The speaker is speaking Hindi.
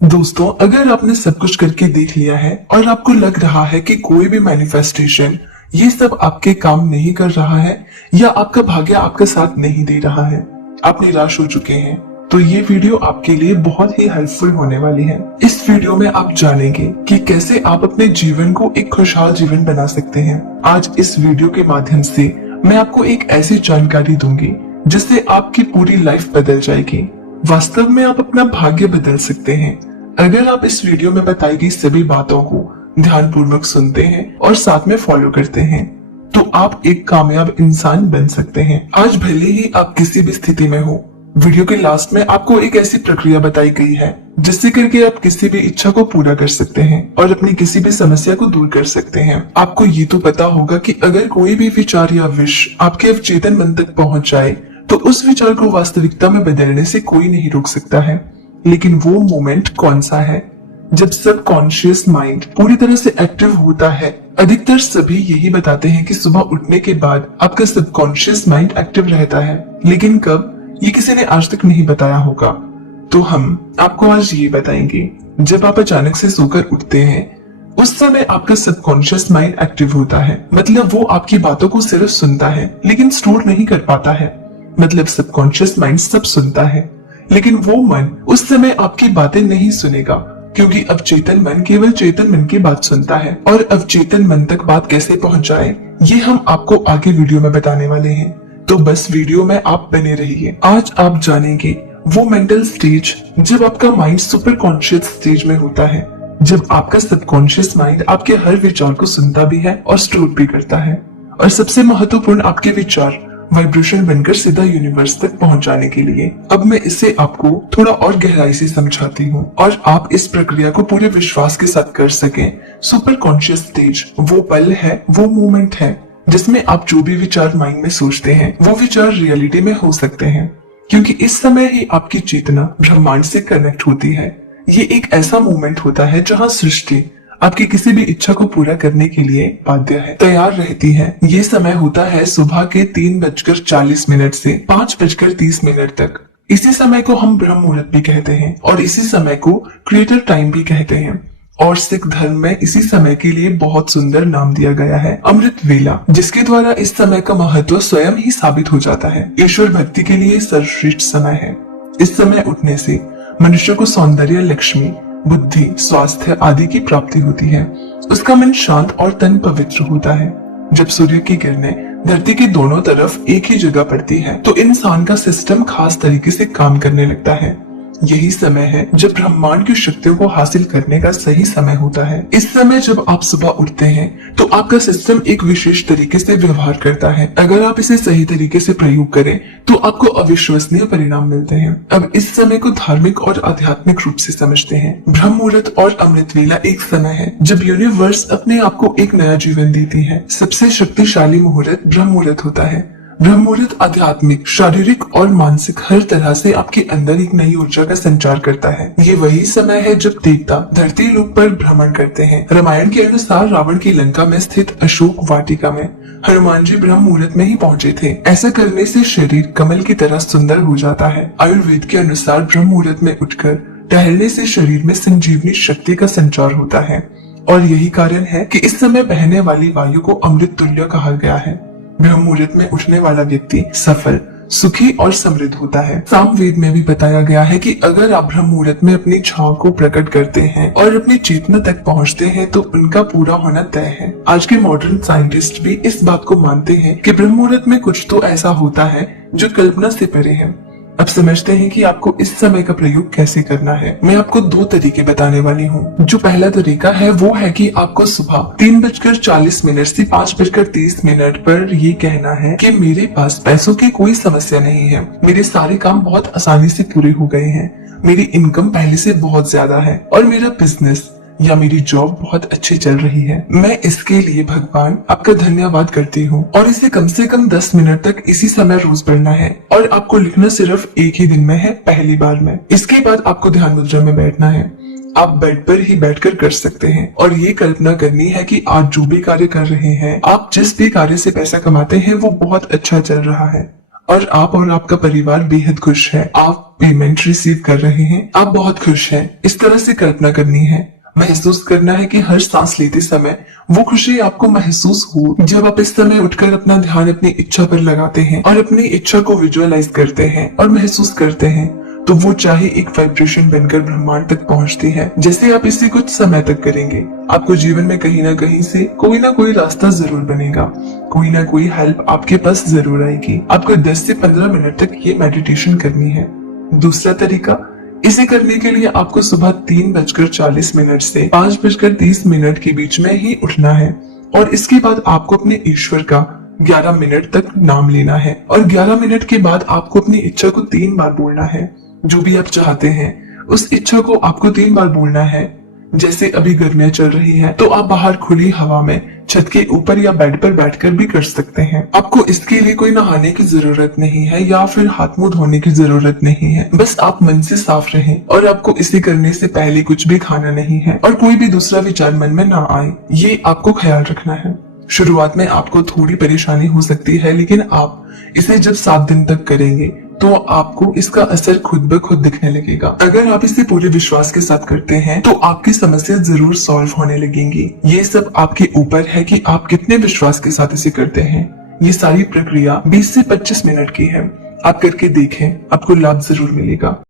दोस्तों, अगर आपने सब कुछ करके देख लिया है और आपको लग रहा है कि कोई भी मैनिफेस्टेशन ये सब आपके काम नहीं कर रहा है या आपका भाग्य आपका साथ नहीं दे रहा है, आप निराश हो चुके हैं, तो ये वीडियो आपके लिए बहुत ही हेल्पफुल होने वाली है। इस वीडियो में आप जानेंगे कि कैसे आप अपने जीवन को एक खुशहाल जीवन बना सकते हैं। आज इस वीडियो के माध्यम से मैं आपको एक ऐसी जानकारी दूंगी जिससे आपकी पूरी लाइफ बदल जाएगी। वास्तव में आप अपना भाग्य बदल सकते हैं अगर आप इस वीडियो में बताई गई सभी बातों को ध्यानपूर्वक सुनते हैं और साथ में फॉलो करते हैं, तो आप एक कामयाब इंसान बन सकते हैं। आज भले ही आप किसी भी स्थिति में हो, वीडियो के लास्ट में आपको एक ऐसी प्रक्रिया बताई गई है जिससे करके आप किसी भी इच्छा को पूरा कर सकते हैं और अपनी किसी भी समस्या को दूर कर सकते हैं। आपको ये तो पता होगा कि अगर कोई भी विचार या विश आपके अवचेतन मन तक पहुंच जाए तो उस विचार को वास्तविकता में बदलने से कोई नहीं रोक सकता है। लेकिन वो मोमेंट कौन सा है जब सबकॉन्शियस माइंड पूरी तरह से एक्टिव होता है? अधिकतर सभी यही बताते हैं कि सुबह उठने के बाद आपका सबकॉन्शियस माइंड एक्टिव रहता है, लेकिन कब, ये किसी ने आज तक नहीं बताया होगा। तो हम आपको आज ये बताएंगे। जब आप अचानक से सोकर उठते हैं उस समय आपका सबकॉन्शियस माइंड एक्टिव होता है। मतलब वो आपकी बातों को सिर्फ सुनता है लेकिन स्टोर नहीं कर पाता है। मतलब सबकॉन्शियस माइंड सब सुनता है लेकिन वो मन उस समय आपकी बातें नहीं सुनेगा, क्योंकि अवचेतन मन केवल चेतन मन की बात सुनता है। और अवचेतन मन तक बात कैसे पहुंच जाए ये हम आपको आगे वीडियो में बताने वाले हैं, तो बस वीडियो में आप बने रहिए। आज आप जानेंगे वो मेंटल स्टेज जब आपका माइंड सुपर कॉन्शियस स्टेज में होता है, जब आपका सबकॉन्शियस माइंड आपके हर विचार को सुनता भी है और स्टोर भी करता है। और सबसे महत्वपूर्ण, आपके विचार वाइब्रेशन बनकर सीधा यूनिवर्स तक पहुंच जाने के लिए। अब मैं इसे आपको थोड़ा और गहराई से समझाती हूँ और आप इस प्रक्रिया को पूरे विश्वास के साथ कर सकें। सुपर कॉन्शियस स्टेज वो पल है, वो मोमेंट है जिसमें आप जो भी विचार माइंड में सोचते हैं वो विचार रियलिटी में हो सकते हैं, क्योंकि इस समय ही आपकी चेतना ब्रह्मांड से कनेक्ट होती है। ये एक ऐसा मोमेंट होता है जहाँ सृष्टि आपकी किसी भी इच्छा को पूरा करने के लिए बाध्य है, तैयार रहती है। ये समय होता है सुबह के 3:40 से 5:30 तक। इसी समय को हम ब्रह्म मुहूर्त भी कहते हैं और इसी समय को क्रिएटर टाइम भी कहते हैं। और सिख धर्म में इसी समय के लिए बहुत सुंदर नाम दिया गया है, अमृत वेला, जिसके द्वारा इस समय का महत्व स्वयं ही साबित हो जाता है। ईश्वर भक्ति के लिए सर्वश्रेष्ठ समय है। इस समय उठने से मनुष्य को सौंदर्य, लक्ष्मी, बुद्धि, स्वास्थ्य आदि की प्राप्ति होती है। उसका मन शांत और तन पवित्र होता है। जब सूर्य की किरणें धरती के दोनों तरफ एक ही जगह पड़ती है तो इंसान का सिस्टम खास तरीके से काम करने लगता है। यही समय है जब ब्रह्मांड की शक्तियों को हासिल करने का सही समय होता है। इस समय जब आप सुबह उठते हैं तो आपका सिस्टम एक विशेष तरीके से व्यवहार करता है। अगर आप इसे सही तरीके से प्रयोग करें तो आपको अविश्वसनीय परिणाम मिलते हैं। अब इस समय को धार्मिक और आध्यात्मिक रूप से समझते हैं। ब्रह्म मुहूर्त और अमृत वेला एक समय है जब यूनिवर्स अपने आप को एक नया जीवन देती है। सबसे शक्तिशाली मुहूर्त ब्रह्म मुहूर्त होता है। ब्रह्म मुहूर्त आध्यात्मिक, शारीरिक और मानसिक हर तरह से आपके अंदर एक नई ऊर्जा का संचार करता है। ये वही समय है जब देवता धरती लोक पर भ्रमण करते हैं। रामायण के अनुसार रावण की लंका में स्थित अशोक वाटिका में हनुमान जी ब्रह्म मुहूर्त में ही पहुंचे थे। ऐसा करने से शरीर कमल की तरह सुंदर हो जाता है। आयुर्वेद के अनुसार ब्रह्म मुहूर्त में उठकर टहलने से शरीर में संजीवनी शक्ति का संचार होता है और यही कारण है कि इस समय बहने वाली वायु को अमृत तुल्य कहा गया है। ब्रह्म मुहूर्त में उठने वाला व्यक्ति सफल, सुखी और समृद्ध होता है। सामवेद में भी बताया गया है कि अगर आप ब्रह्म मुहूर्त में अपनी छाव को प्रकट करते हैं और अपनी चेतना तक पहुंचते हैं तो उनका पूरा होना तय है। आज के मॉडर्न साइंटिस्ट भी इस बात को मानते हैं कि ब्रह्म मुहूर्त में कुछ तो ऐसा होता है जो कल्पना से परे है। अब समझते हैं कि आपको इस समय का प्रयोग कैसे करना है। मैं आपको 2 तरीके बताने वाली हूँ। जो पहला तरीका है वो है कि आपको सुबह 3:40 से 5:30 पर ये कहना है कि मेरे पास पैसों की कोई समस्या नहीं है, मेरे सारे काम बहुत आसानी से पूरे हो गए हैं, मेरी इनकम पहले से बहुत ज्यादा है और मेरा बिजनेस या मेरी जॉब बहुत अच्छी चल रही है। मैं इसके लिए भगवान आपका धन्यवाद करती हूँ। और इसे कम से कम 10 मिनट तक इसी समय रोज पढ़ना है और आपको लिखना सिर्फ एक ही दिन में है, पहली बार में। इसके बाद आपको ध्यान मुद्रा में बैठना है। आप बेड पर ही बैठकर कर सकते हैं और ये कल्पना करनी है कि आज जो भी कार्य कर रहे हैं, आप जिस भी कार्य से पैसा कमाते हैं वो बहुत अच्छा चल रहा है। और आपका परिवार बेहद खुश है। आप पेमेंट रिसीव कर रहे हैं, आप बहुत खुश हैं। इस तरह से कल्पना करनी है, महसूस करना है कि हर सांस लेते समय वो खुशी आपको महसूस हो। जब आप इस समय उठकर अपना ध्यान अपनी इच्छा पर लगाते हैं और अपनी इच्छा को विजुअलाइज करते हैं और महसूस करते हैं, तो वो चाहे एक वाइब्रेशन बनकर ब्रह्मांड तक पहुंचती है। जैसे आप इसे कुछ समय तक करेंगे, आपको जीवन में कहीं ना कहीं से कोई ना कोई रास्ता जरूर बनेगा, कोई ना कोई हेल्प आपके पास जरूर आएगी। आपको 10 से 15 मिनट तक ये मेडिटेशन करनी है। दूसरा तरीका, इसे करने के लिए आपको सुबह 3:40 से 5:30 के बीच में ही उठना है और इसके बाद आपको अपने ईश्वर का 11 मिनट तक नाम लेना है और 11 मिनट के बाद आपको अपनी इच्छा को 3 बार बोलना है। जो भी आप चाहते हैं उस इच्छा को आपको 3 बार बोलना है। जैसे अभी गर्मियां चल रही है तो आप बाहर खुली हवा में छत के ऊपर या बेड पर बैठकर भी कर सकते हैं। आपको इसके लिए कोई नहाने की जरूरत नहीं है या फिर हाथ मुंह धोने की जरूरत नहीं है। बस आप मन से साफ रहें और आपको इसे करने से पहले कुछ भी खाना नहीं है और कोई भी दूसरा विचार मन में ना आए, ये आपको ख्याल रखना है। शुरुआत में आपको थोड़ी परेशानी हो सकती है, लेकिन आप इसे जब 7 दिन तक करेंगे तो आपको इसका असर खुद ब खुद दिखने लगेगा। अगर आप इसे पूरे विश्वास के साथ करते हैं तो आपकी समस्या जरूर सॉल्व होने लगेंगी। ये सब आपके ऊपर है कि आप कितने विश्वास के साथ इसे करते हैं। ये सारी प्रक्रिया 20 से 25 मिनट की है। आप करके देखें, आपको लाभ जरूर मिलेगा।